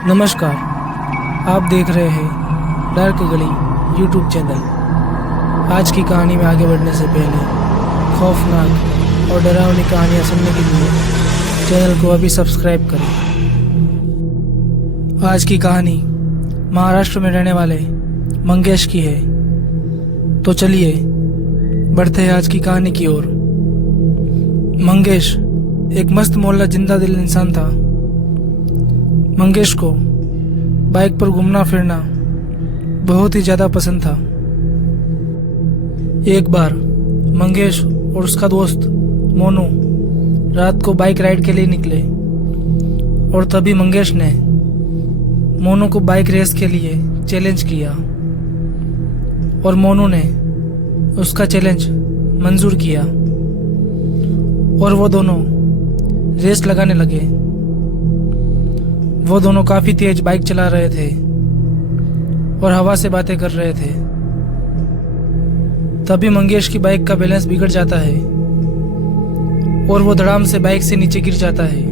नमस्कार, आप देख रहे हैं डार्क गली यूट्यूब चैनल। आज की कहानी में आगे बढ़ने से पहले खौफनाक और डरावनी कहानियाँ सुनने के लिए चैनल को अभी सब्सक्राइब करें। आज की कहानी महाराष्ट्र में रहने वाले मंगेश की है। तो चलिए बढ़ते हैं आज की कहानी की ओर। मंगेश एक मस्त मोहल्ला जिंदा दिल इंसान था। मंगेश को बाइक पर घूमना फिरना बहुत ही ज्यादा पसंद था। एक बार मंगेश और उसका दोस्त मोनू रात को बाइक राइड के लिए निकले और तभी मंगेश ने मोनू को बाइक रेस के लिए चैलेंज किया और मोनू ने उसका चैलेंज मंजूर किया और वो दोनों रेस लगाने लगे। वो दोनों काफी तेज बाइक चला रहे थे और हवा से बातें कर रहे थे। तभी मंगेश की बाइक का बैलेंस बिगड़ जाता है और वो धड़ाम से बाइक से नीचे गिर जाता है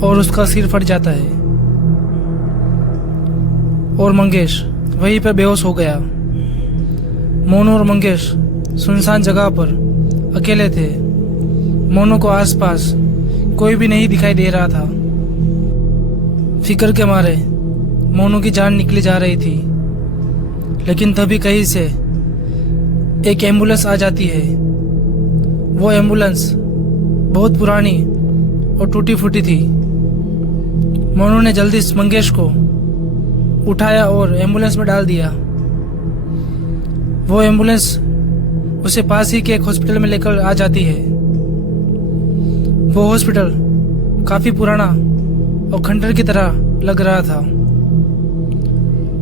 और उसका सिर फट जाता है और मंगेश वहीं पर बेहोश हो गया। मोनू और मंगेश सुनसान जगह पर अकेले थे। मोनू को आसपास कोई भी नहीं दिखाई दे रहा था। फिक्र के मारे मोनू की जान निकली जा रही थी, लेकिन तभी कहीं से एक एम्बुलेंस आ जाती है। वो एम्बुलेंस बहुत पुरानी और टूटी फूटी थी। मोनू ने जल्दी मंगेश को उठाया और एम्बुलेंस में डाल दिया। वो एम्बुलेंस उसे पास ही के एक हॉस्पिटल में लेकर आ जाती है। वो हॉस्पिटल काफी पुराना और खंडर की तरह लग रहा था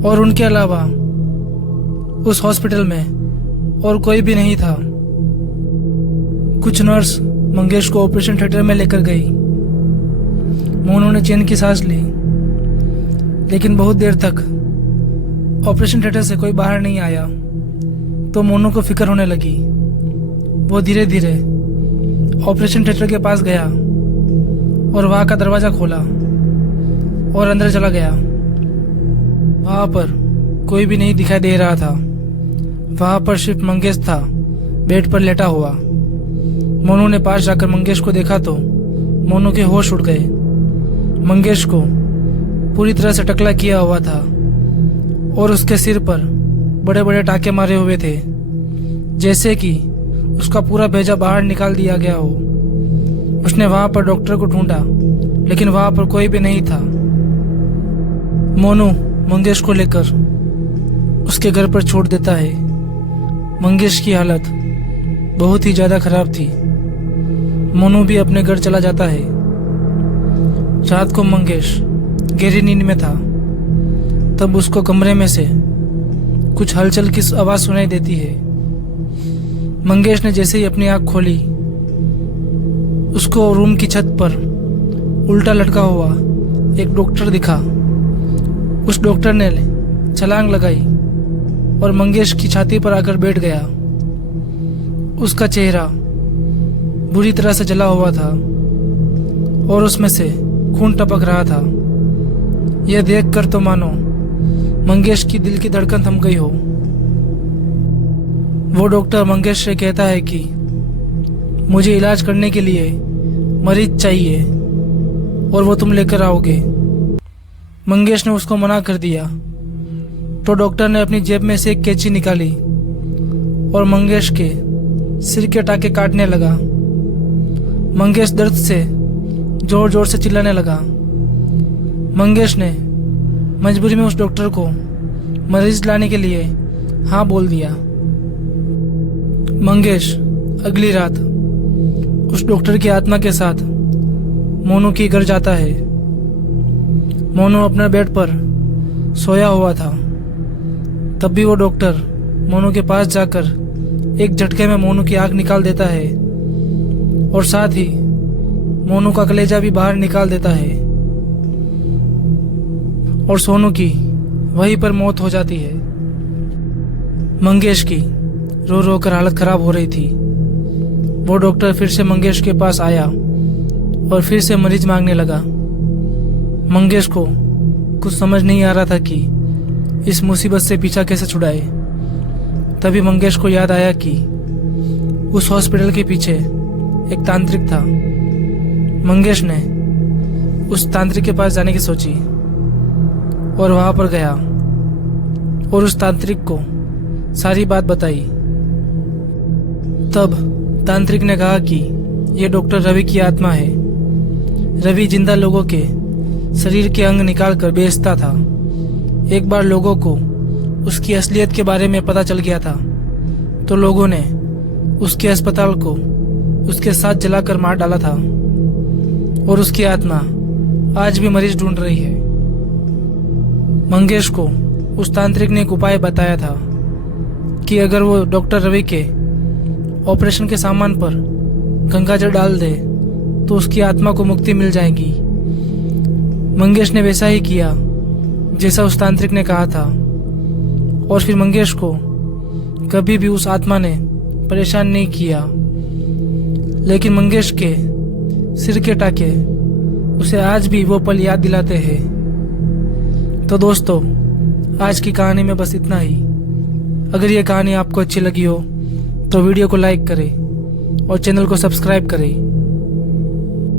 और उनके अलावा उस हॉस्पिटल में और कोई भी नहीं था। कुछ नर्स मंगेश को ऑपरेशन थिएटर में लेकर गई। मोनू ने चैन की सांस ली, लेकिन बहुत देर तक ऑपरेशन थिएटर से कोई बाहर नहीं आया तो मोनू को फिक्र होने लगी। वो धीरे धीरे ऑपरेशन थिएटर के पास गया और वहां का दरवाजा खोला और अंदर चला गया। वहां पर कोई भी नहीं दिखाई दे रहा था। वहां पर सिर्फ मंगेश था, बेड पर लेटा हुआ। मोनू ने पास जाकर मंगेश को देखा तो मोनू के होश उड़ गए। मंगेश को पूरी तरह से टकला किया हुआ था और उसके सिर पर बड़े बड़े टाके मारे हुए थे, जैसे कि उसका पूरा भेजा बाहर निकाल दिया गया हो। उसने वहां पर डॉक्टर को ढूंढा, लेकिन वहां पर कोई भी नहीं था। मोनू मंगेश को लेकर उसके घर पर छोड़ देता है। मंगेश की हालत बहुत ही ज्यादा खराब थी। मोनू भी अपने घर चला जाता है। रात को मंगेश गहरी नींद में था। तब उसको कमरे में से कुछ हलचल की आवाज सुनाई देती है। मंगेश ने जैसे ही अपनी आंख खोली, उसको रूम की छत पर उल्टा लटका हुआ एक डॉक्टर दिखा। उस डॉक्टर ने छलांग लगाई और मंगेश की छाती पर आकर बैठ गया। उसका चेहरा बुरी तरह से जला हुआ था और उसमें से खून टपक रहा था। यह देखकर तो मानो मंगेश की दिल की धड़कन थम गई हो। वो डॉक्टर मंगेश से कहता है कि मुझे इलाज करने के लिए मरीज चाहिए और वो तुम लेकर आओगे। मंगेश ने उसको मना कर दिया तो डॉक्टर ने अपनी जेब में से एक कैंची निकाली और मंगेश के सिर के टाके काटने लगा। मंगेश दर्द से जोर जोर से चिल्लाने लगा। मंगेश ने मजबूरी में उस डॉक्टर को मरीज लाने के लिए हाँ बोल दिया। मंगेश अगली रात उस डॉक्टर की आत्मा के साथ मोनू के घर जाता है। मोनू अपने बेड पर सोया हुआ था। तब भी वो डॉक्टर मोनू के पास जाकर एक झटके में मोनू की आंख निकाल देता है और साथ ही मोनू का कलेजा भी बाहर निकाल देता है और सोनू की वहीं पर मौत हो जाती है। मंगेश की रो रो कर हालत खराब हो रही थी। वो डॉक्टर फिर से मंगेश के पास आया और फिर से मरीज मांगने लगा। मंगेश को कुछ समझ नहीं आ रहा था कि इस मुसीबत से पीछा कैसे छुड़ाए। तभी मंगेश को याद आया कि उस हॉस्पिटल के पीछे एक तांत्रिक था। मंगेश ने उस तांत्रिक के पास जाने की सोची और वहां पर गया और उस तांत्रिक को सारी बात बताई। तब तांत्रिक ने कहा कि यह डॉक्टर रवि की आत्मा है। रवि जिंदा लोगों के शरीर के अंग निकाल कर बेचता था। एक बार लोगों को उसकी असलियत के बारे में पता चल गया था तो लोगों ने उसके अस्पताल को उसके साथ जलाकर मार डाला था और उसकी आत्मा आज भी मरीज ढूंढ रही है। मंगेश को उस तांत्रिक ने एक उपाय बताया था कि अगर वो डॉक्टर रवि के ऑपरेशन के सामान पर गंगाजल डाल दे तो उसकी आत्मा को मुक्ति मिल जाएगी। मंगेश ने वैसा ही किया जैसा उस तांत्रिक ने कहा था और फिर मंगेश को कभी भी उस आत्मा ने परेशान नहीं किया। लेकिन मंगेश के सिर के टाके उसे आज भी वो पल याद दिलाते हैं। तो दोस्तों, आज की कहानी में बस इतना ही। अगर ये कहानी आपको अच्छी लगी हो तो वीडियो को लाइक करें और चैनल को सब्सक्राइब करें।